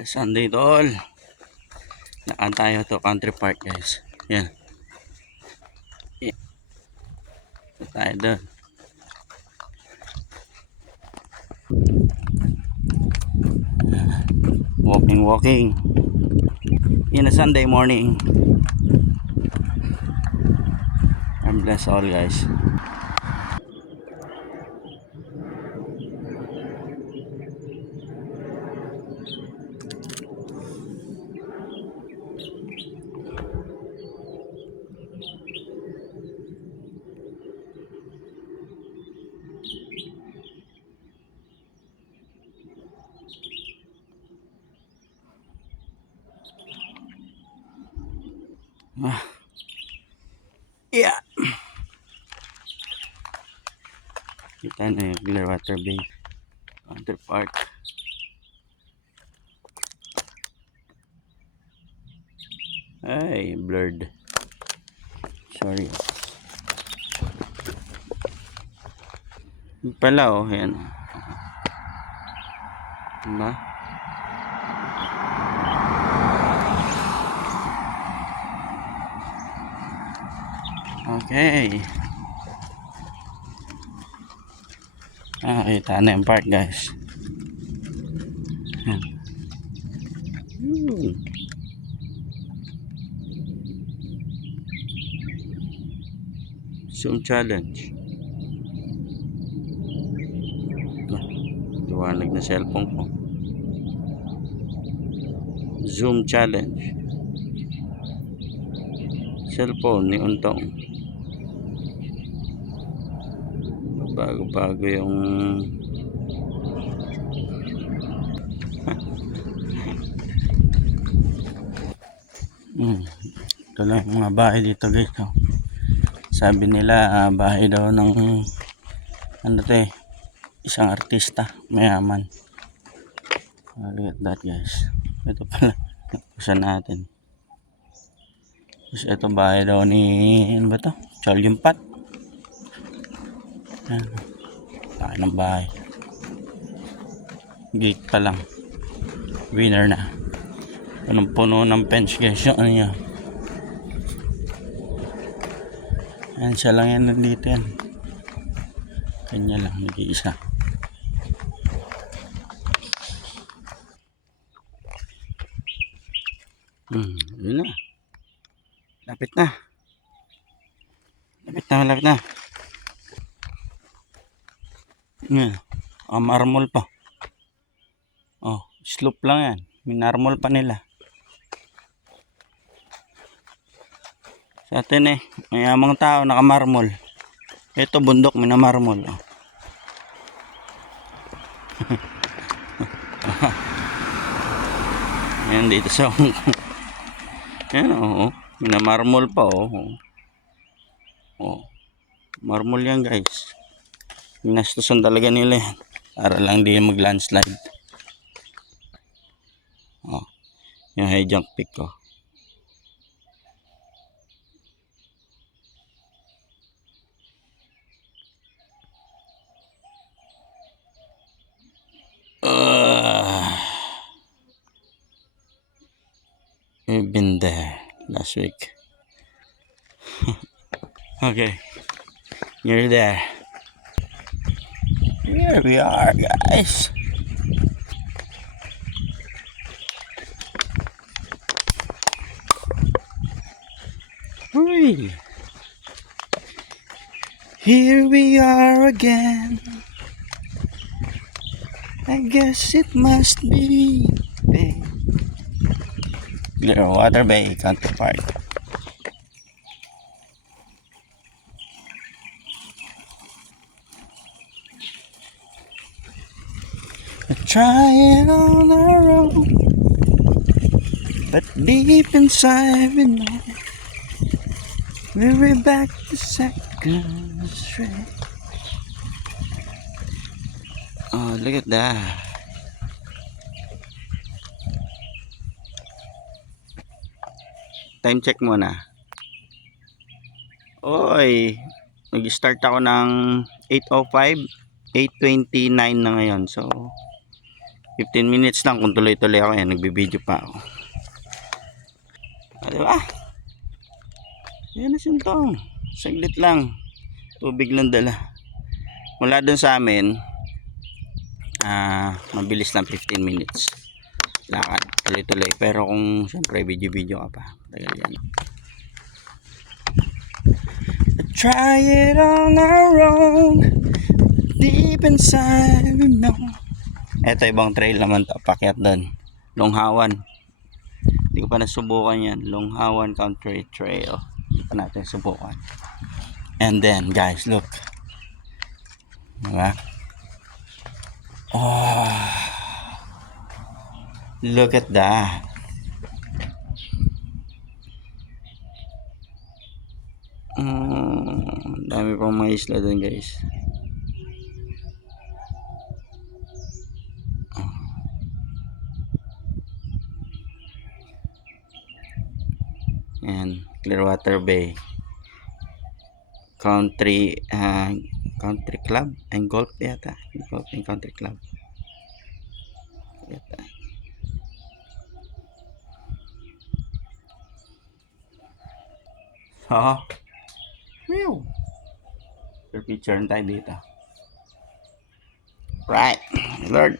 Sunday tol. Nakan tayo to country park guys. Yan. Yan. Ito tayo doon. Walking. In a Sunday morning. God bless all guys. Yeah. Kita na yung Clearwater Bay Country Park. Ay, blurred. Sorry. Pala oh, yan. Diba? Okay. Kita na yung park guys. Zoom challenge. Liwanag na cellphone ko. Zoom challenge. Cellphone ni Untong. Bago yung ito lang yung mga bahay dito guys. Sabi nila bahay daw ng ano to eh, isang artista mayaman. Look at that guys. Ito pala napusan natin. Tapos ito bahay daw ni ano ba to? Cholyong Pat. Tayo ng bahay. Gate pa lang. Winner na. Punong-puno ng fence guys. Yung ano niya. Yan siya lang yan nandito yan. Kanya lang. Nag-iisa. Yun na. Lapit na. Yan. Marmol pa. Oh, slope lang yan. Minarmol pa nila. Sa atin mayamang tao nakamarmol. Ito bundok minamarmol. Oh. Yan dito sa yan minamarmol pa marmol yan guys. Ginastusan talaga nila yan para lang di mag landslide. Yung high jump pick ko. We've been there last week. Okay, you're there. Here we are, guys. Hooray! Here we are again. I guess it must be Clearwater Bay Country Park. Trying on our own, but deep inside we know we're back to second straight. Oh, look at that. Time check muna. Oy, nag-start ako ng 8:05, 8:29 na ngayon. So 15 minutes lang kung tuloy-tuloy ako yan. Nagbibideo pa ako. Diba? Yan na sintong. Saglit lang. Tubig lang dala. Mula dun sa amin, mabilis lang 15 minutes. Lakad. Tuloy-tuloy. Pero kung siyempre video-video ka pa. Tagal yan. Try it on our own. Deep inside we know. Ito ibang trail naman to. Pakyat doon. Longhawan. Hindi ko pa nasubukan yan. Longhawan Country Trail. Hindi pa natin subukan. And then guys, look. Diba? Oh, look at that. Dami pang mga isla doon guys. Yan, Clearwater Bay Country Country Club and Golf yata. Golf and Country Club yata. Whew. Picture tayo dito. Right, Lord.